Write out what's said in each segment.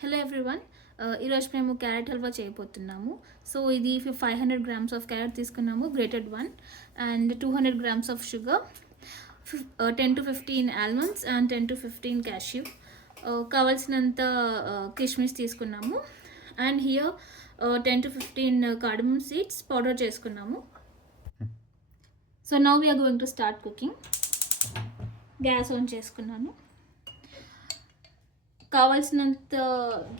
Hello everyone. ఈరోజు మేము క్యారెట్ హల్వా చేయబోతున్నాము. సో ఇది 500 గ్రామ్స్ ఆఫ్ క్యారెట్ తీసుకున్నాము, grated one, and 200 grams of sugar, 10 to 15 almonds and 10 to 15 cashew, కావాల్సినంత కిష్మిష్ తీసుకున్నాము, and here 10 to 15 cardamom seeds powder చేసుకున్నాము. So now we're going to start cooking. Gas on చేసుకున్నాను. కావాల్సినంత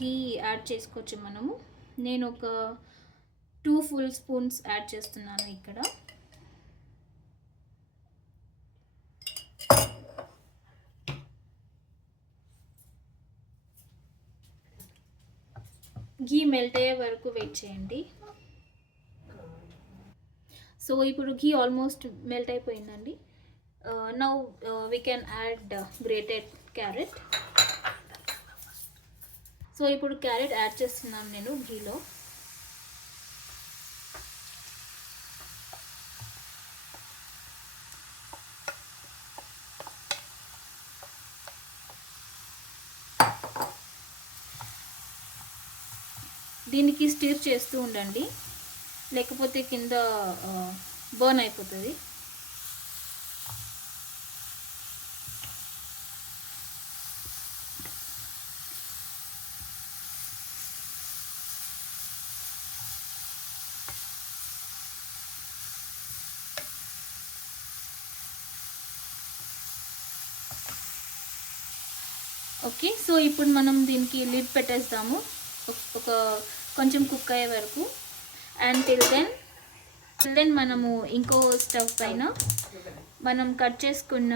గీ యాడ్ చేసుకోవచ్చు మనము. నేను ఒక 2 full spoons యాడ్ చేస్తున్నాను ఇక్కడ. గీ మెల్ట్ అయ్యే వరకు వెయిట్ చేయండి. సో ఇప్పుడు గీ ఆల్మోస్ట్ మెల్ట్ అయిపోయిందండి. Now we can add grated carrot. So ఇప్పుడు క్యారెట్ యాడ్ చేస్తున్నాను నేను ఘీలో. దీనికి స్టిర్ చేస్తూ ఉండండి, లేకపోతే కింద బర్న్ అయిపోతుంది. ఓకే, సో ఇప్పుడు మనం దీనికి లిడ్ పెట్టేద్దాము ఒక కొంచెం కుక్ అయ్యే వరకు. అండ్ టిల్ దెన్ మనము ఇంకో స్టవ్ పైన మనం కట్ చేసుకున్న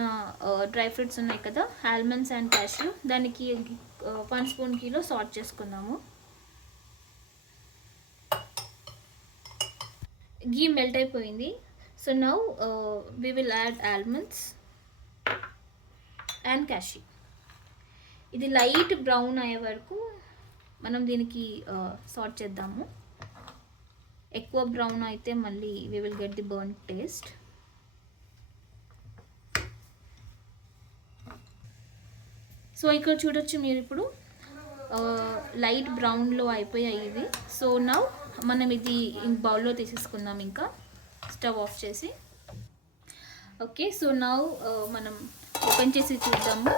డ్రై ఫ్రూట్స్ ఉన్నాయి కదా, ఆల్మండ్స్ అండ్ క్యాష్యూ, దానికి 1 spoon కిలో సాల్ట్ చేసుకుందాము. గీ మెల్ట్ అయిపోయింది. So now we will add almonds and cashew. ఇది లైట్ బ్రౌన్ అయ్యే వరకు మనం దీనికి సాట్ చేద్దాము. ఎక్కువ బ్రౌన్ అయితే మళ్ళీ we will get the burn taste. So ఇక్కడ చూడొచ్చు మీరు, ఇప్పుడు లైట్ బ్రౌన్లో అయిపోయాయి ఇవి. సో నౌ మనం ఇది బౌల్లో తీసేసుకుందాం, ఇంకా స్టవ్ ఆఫ్ చేసి. ఓకే, సో నౌ మనం ఓపెన్ చేసి చూద్దాము.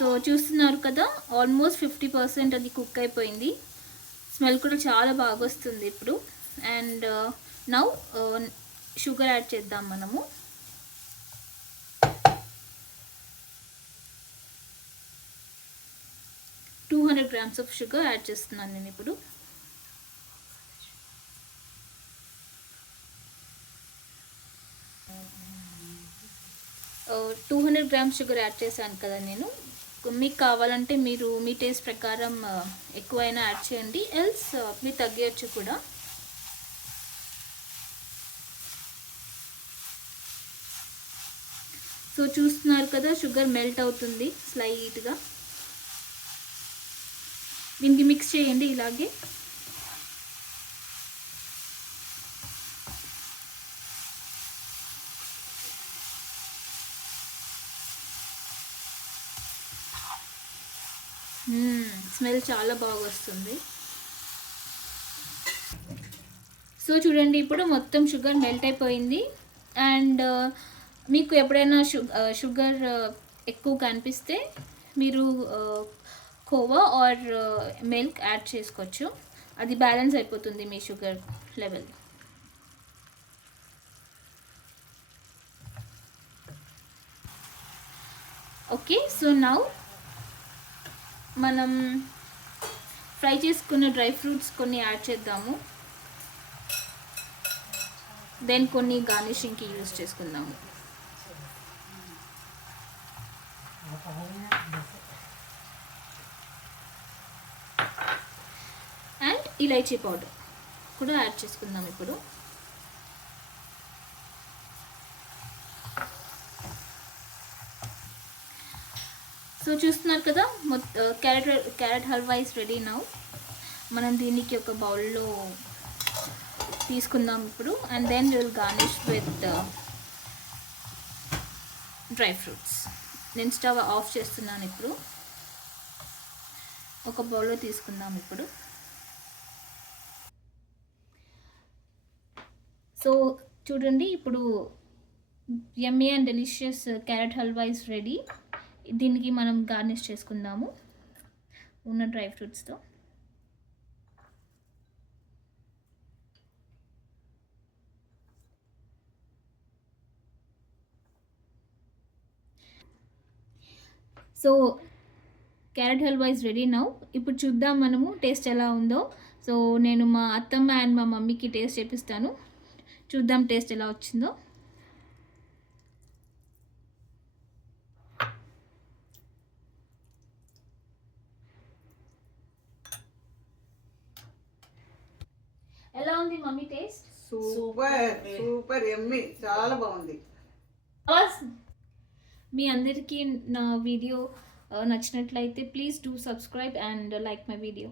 సో చూస్తున్నారు కదా, ఆల్మోస్ట్ 50% అది కుక్ అయిపోయింది. స్మెల్ కూడా చాలా బాగా వస్తుంది ఇప్పుడు. అండ్ నౌ షుగర్ యాడ్ చేద్దాం మనము. టూ 200 grams ఆఫ్ షుగర్ యాడ్ చేస్తున్నాను నేను ఇప్పుడు. uh, 200 grams షుగర్ యాడ్ చేశాను కదా నేను. మీకు కావాలంటే మీరు మీ టేస్ట్ ప్రకారం ఎక్కువైనా యాడ్ చేయండి, ఎల్స్ మీరు తగ్గవచ్చు కూడా. సో చూస్తున్నారు కదా, షుగర్ మెల్ట్ అవుతుంది స్లైట్గా. దీనికి మిక్స్ చేయండి ఇలాగే. స్మెల్ చాలా బాగా వస్తుంది. సో చూడండి, ఇప్పుడు మొత్తం షుగర్ మెల్ట్ అయిపోయింది. అండ్ మీకు ఎప్పుడైనా షుగర్ ఎక్కువ కనిపిస్తే మీరు కోవా ఆర్ మిల్క్ యాడ్ చేసుకోవచ్చు. అది బ్యాలెన్స్ అయిపోతుంది మీ sugar level. Okay, so now మనం ఫ్రై చేసుకున్న డ్రై ఫ్రూట్స్ కొన్ని యాడ్ చేద్దాము. దెన్ కొన్ని గార్నిషింగ్కి యూజ్ చేసుకుందాము. అండ్ ఇలైచీ పౌడర్ కూడా యాడ్ చేసుకుందాం ఇప్పుడు. సో చూస్తున్నారు కదా, carrot halwa is ready now. మనం దీనికి ఒక బౌల్లో తీసుకుందాం ఇప్పుడు. And then will garnish with dry fruits. నేను స్టవ్ ఆఫ్ చేస్తున్నాను ఇప్పుడు. ఒక బౌల్లో తీసుకుందాం ఇప్పుడు. సో చూడండి, ఇప్పుడు yummy and delicious carrot halwa is ready. దీనికి మనం గార్నిష్ చేసుకుందాము ఉన్న డ్రై ఫ్రూట్స్తో. So carrot halwa is ready now. ఇప్పుడు చూద్దాం మనము టేస్ట్ ఎలా ఉందో. సో నేను మా అత్తమ్మ అండ్ మా మమ్మీకి టేస్ట్ చేపిస్తాను. చూద్దాం టేస్ట్ ఎలా వచ్చిందో. ఎలా ఉంది మమ్మీ టేస్ట్? సూపర్ యమ్మీ, చాలా బాగుంది. మీ అందరికీ నా వీడియో నచ్చినట్లయితే please do subscribe and like my video.